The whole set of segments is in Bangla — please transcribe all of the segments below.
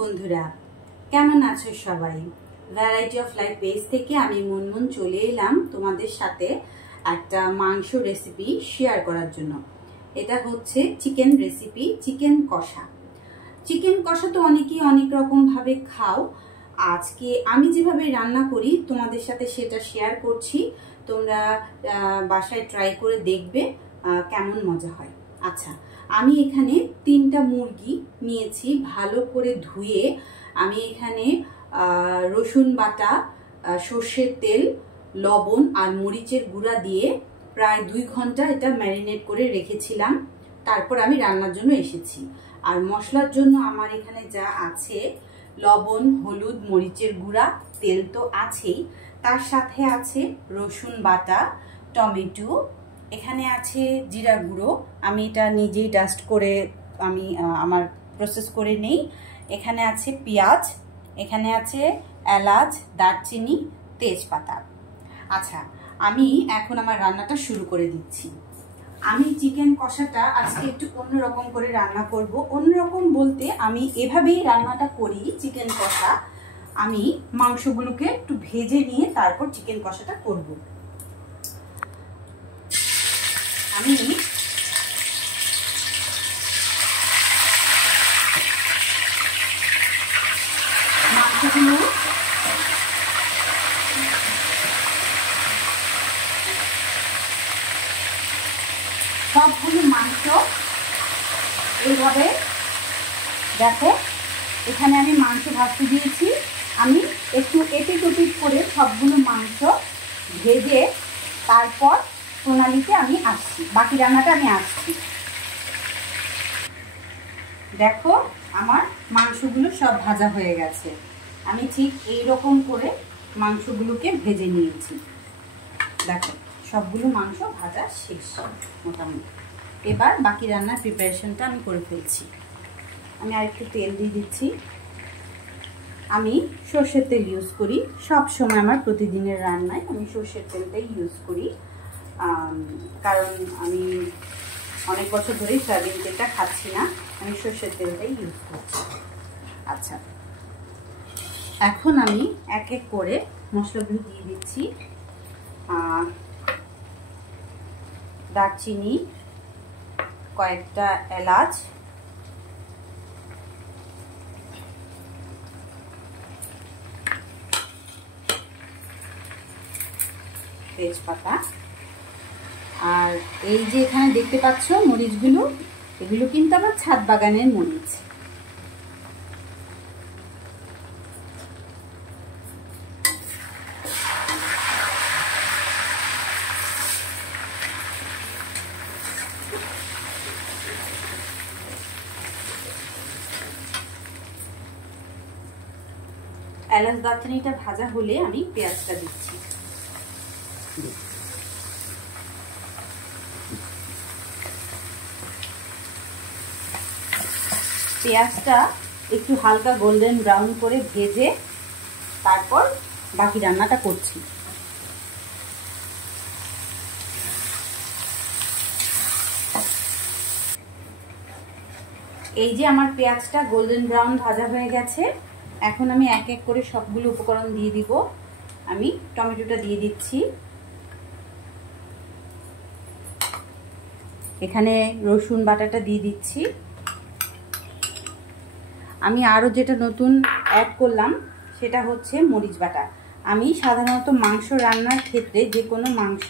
বন্ধুরা কেমন আছো সবাই? ভ্যারাইটি অফ লাইফ পেজ থেকে আমি মুনমুন চলে এলাম তোমাদের সাথে একটা মাংস রেসিপি শেয়ার করার জন্য। এটা হচ্ছে চিকেন রেসিপি, চিকেন কষা। চিকেন কষা তো অনেকেই অনেক রকম ভাবে খাও। আজকে আমি যেভাবে রান্না করি তোমাদের সাথে সেটা শেয়ার করছি। তোমরা বাসায় ট্রাই করে দেখবে কেমন মজা হয়। আচ্ছা, আমি এখানে 3টা মুরগি নিয়েছি, ভালো করে ধুয়ে আমি এখানে রসুন বাটা, সর্ষের তেল, লবণ আর মরিচের গুঁড়া দিয়ে প্রায় 2 ঘন্টা এটা ম্যারিনেট করে রেখেছিলাম। তারপর আমি রান্নার জন্য এসেছি। আর মশলার জন্য আমার এখানে যা আছে, লবণ, হলুদ, মরিচের গুঁড়া, তেল তো আছেই, তার সাথে আছে রসুন বাটা, টমেটো, এখানে আছে জিরা গুঁড়ো, আমি এটা নিজেই ডাস্ট করে আমি আমার প্রসেস করে নেই। এখানে আছে পেঁয়াজ, এখানে আছে এলাচ, দারচিনি, তেজপাতা। আচ্ছা, আমি এখন আমার রান্নাটা শুরু করে দিচ্ছি। আমি চিকেন কষাটা আজকে একটু অন্যরকম করে রান্না করব। অন্যরকম বলতে আমি এভাবেই রান্নাটা করি চিকেন কষা। আমি মাংসগুলোকে একটু ভেজে নিয়ে তারপর চিকেন কষাটা করব। আমি মাংসগুলো সবগুলো মাংস এইভাবে দেখো, এখানে আমি মাংস ভাজতে দিয়েছি। আমি একটু এপিট ওপিট করে সবগুলো মাংস ভেজে তারপর প্রণালীতে আমি আসছি, বাকি রান্নাটা আমি আসছি। দেখো, আমার মাংসগুলো সব ভাজা হয়ে গেছে। আমি ঠিক এই রকম করে মাংসগুলোকে ভেজে নিয়েছি। দেখো, সবগুলো মাংস ভাজা শেষ মোটামুটি। এবার বাকি রান্নার প্রিপারেশনটা আমি করে ফেলছি। আমি আরেকটু তেল দিয়ে দিচ্ছি। আমি সর্ষের তেল ইউজ করি সব সময়, আমার প্রতিদিনের রান্নায় আমি সর্ষের তেলটাই ইউজ করি। কারণ আমি অনেক বছর ধরেই সয়াবিন তেলটা খাচ্ছি না, আমি সর্ষের তেলটাই ইউজ করছি। আচ্ছা, এখন আমি এক এক করে মশলাগুলো দিয়ে দিচ্ছি। দারচিনি, কয়েকটা এলাচ, তেজপাতা, আর এই যে এখানে দেখতে পাচ্ছ মরিচগুলো, এগুলো কিন্তু আমার ছাদ বাগানের মরিচ। এলাচ দারচিনিটা ভাজা হলে আমি পেঁয়াজটা দিচ্ছি। পেঁয়াজটা একটু হালকা গোল্ডেন ব্রাউন করে ভেজে তারপর বাকি রান্নাটা করছি। এই যে আমার পেঁয়াজটা গোল্ডেন ব্রাউন ভাজা হয়ে গেছে। এখন আমি এক এক করে সবগুলো উপকরণ দিয়ে দিব। আমি টমেটোটা দিয়ে দিচ্ছি, এখানে রসুন বাটাটা দিয়ে দিচ্ছি। আমি আরও যেটা নতুন অ্যাড করলাম সেটা হচ্ছে মরিচ বাটা। আমি সাধারণত মাংস রান্নার ক্ষেত্রে, যে কোনো মাংস,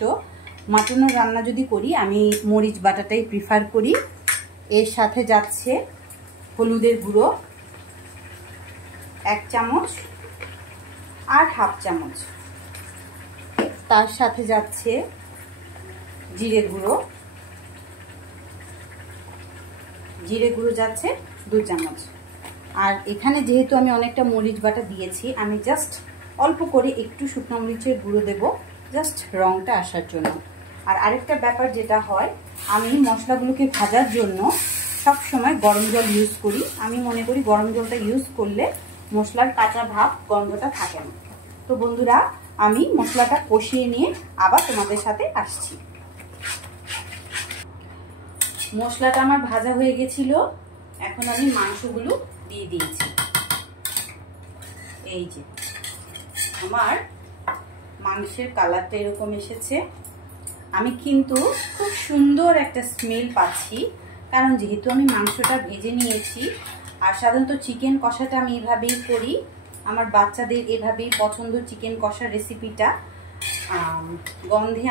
মাটনের রান্না যদি করি, আমি মরিচ বাটাটাই প্রিফার করি। এর সাথে যাচ্ছে হলুদের গুঁড়ো 1 চামচ আর হাফ চামচ, তার সাথে যাচ্ছে জিরে গুঁড়ো, যাচ্ছে 2 চামচ। আর এখানে যেহেতু আমি অনেকটা মরিচ বাটা দিয়েছি, আমি জাস্ট অল্প করে একটু শুকনো মরিচের গুঁড়ো দেব, জাস্ট রঙটা আসার জন্য। আর আরেকটা ব্যাপার যেটা হয়, আমি মশলাগুলোকে ভাজার জন্য সব সময় গরম জল ইউজ করি। আমি মনে করি গরম জলটা ইউজ করলে মশলার কাঁচা ভাব, গন্ধটা থাকে না। তো বন্ধুরা, আমি মশলাটা কষিয়ে নিয়ে আবার তোমাদের সাথে আসছি। মশলাটা আমার ভাজা হয়ে গেছিল, এখন আমি মাংসগুলো দিয়ে দিয়েছি। এই যে আমার মাংসের কালারটা এরকম এসেছে। আমি কিন্তু খুব সুন্দর একটা স্মেল পাচ্ছি, কারণ যেহেতু আমি মাংসটা ভেজে নিয়েছি। আর সাধারণত চিকেন কষাটা আমি এভাবেই করি, আমার বাচ্চাদের এভাবেই পছন্দ চিকেন কষার রেসিপিটা। গন্ধে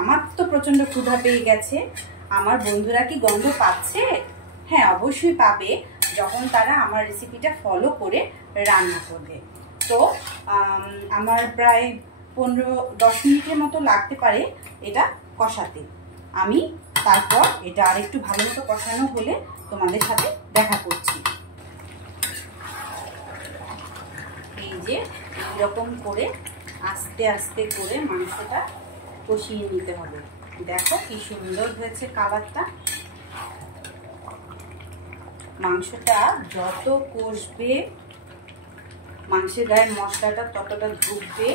আমার তো প্রচণ্ড ক্ষুধা পেয়ে গেছে। আমার বন্ধুরা কি গন্ধ পাচ্ছে? হ্যাঁ, অবশ্যই পাবে যখন তারা আমার রেসিপিটা ফলো করে রান্না করবে। তো আমার প্রায় 15-10 মিনিটের মতো লাগতে পারে এটা কষাতে। আমি তারপর এটা আরেকটু ভালো মতো কষানো হলে তোমাদের সাথে দেখা করছি। এই যে এরকম করে আস্তে আস্তে করে মাংসটা কষিয়ে নিতে হবে। দেখো কি সুন্দর হয়েছে কালারটা। মাংসটা যত কষবে মাংসের গায়ে মশলাটা ততটা ঢুকবে,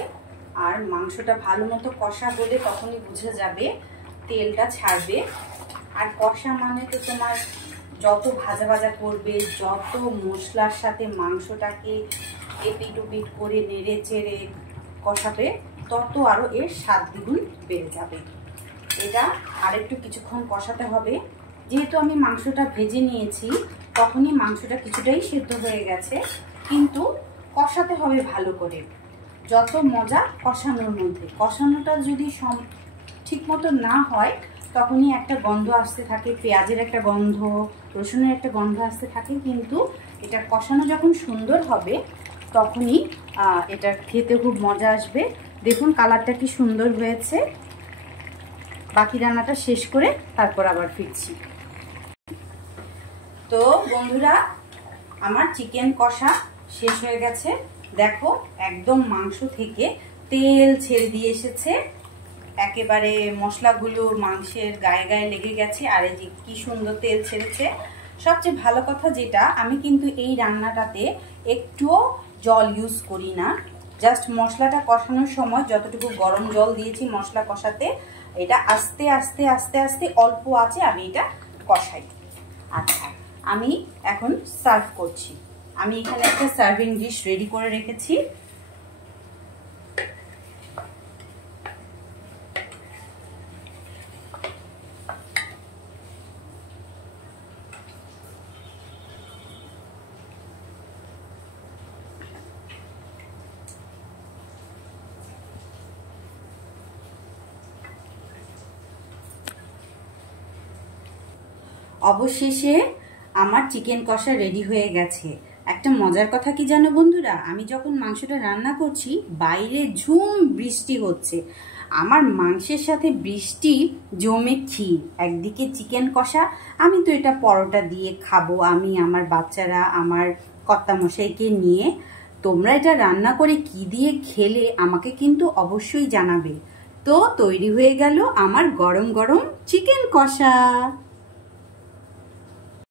আর মাংসটা ভালো মতো কষা হলে তখনই বুঝে যাবে তেলটা ছাড়বে। আর কষা মানে তো তোমার যত ভাজা ভাজা করবে, যত মশলার সাথে মাংসটাকে এপিট ওপিট করে নেড়ে চেড়ে কষাবে, তত আরও এর স্বাদ দ্বিগুণ বেড়ে যাবে। এটা আরেকটু কিছুক্ষণ কষাতে হবে। যেহেতু আমি মাংসটা ভেজে নিয়েছি, তখনই মাংসটা কিছুটাই সেদ্ধ হয়ে গেছে, কিন্তু কষাতে হবে ভালো করে। যত মজা কষানোর মধ্যে, কষানোটা যদি ঠিক মতো না হয় তখনই একটা গন্ধ আসতে থাকে, পেঁয়াজের একটা গন্ধ, রসুনের একটা গন্ধ আসতে থাকে। কিন্তু এটা কষানো যখন সুন্দর হবে তখনই এটা খেতে খুব মজা আসবে। দেখুন কালারটা কি সুন্দর হয়েছে। বাকি রান্নাটা শেষ করে তারপর আবার ফিরছি। তো বন্ধুরা, আমার চিকেন কষা শেষ হয়ে গেছে। দেখো একদম মাংস থেকে তেল ছেড়ে দিয়ে এসেছে, একেবারে মশলাগুলো মাংসের গায়ে গায়ে লেগে গেছে। আর এই যে কি সুন্দর তেল ছেড়েছে। সবচেয়ে ভালো কথা যেটা, আমি কিন্তু এই রান্নাটাতে একটুও জল ইউজ করি না। জাস্ট মশলাটা কষানোর সময় যতটুকু গরম জল দিয়েছি মশলা কষাতে, এটা আস্তে আস্তে আস্তে আস্তে অল্প আছে আমি এটা কষাই। আচ্ছা, আমি এখন সার্ভ করছি। আমি এখানে একটা সার্ভিং ডিশ রেডি করে রেখেছি। অবশেষে আমার চিকেন কষা রেডি হয়ে গেছে। একটা মজার কথা কি জানো বন্ধুরা, আমি যখন মাংসটা রান্না করছি বাইরে ঝুম বৃষ্টি হচ্ছে, আমার মাংসের সাথে বৃষ্টি জমে ক্ষীর, একদিকে চিকেন কষা। আমি তো এটা পরোটা দিয়ে খাবো, আমি, আমার বাচ্চারা, আমার কর্তামশাইকে নিয়ে। তোমরা এটা রান্না করে কি দিয়ে খেলে আমাকে কিন্তু অবশ্যই জানাবে। তো তৈরি হয়ে গেল আমার গরম গরম চিকেন কষা।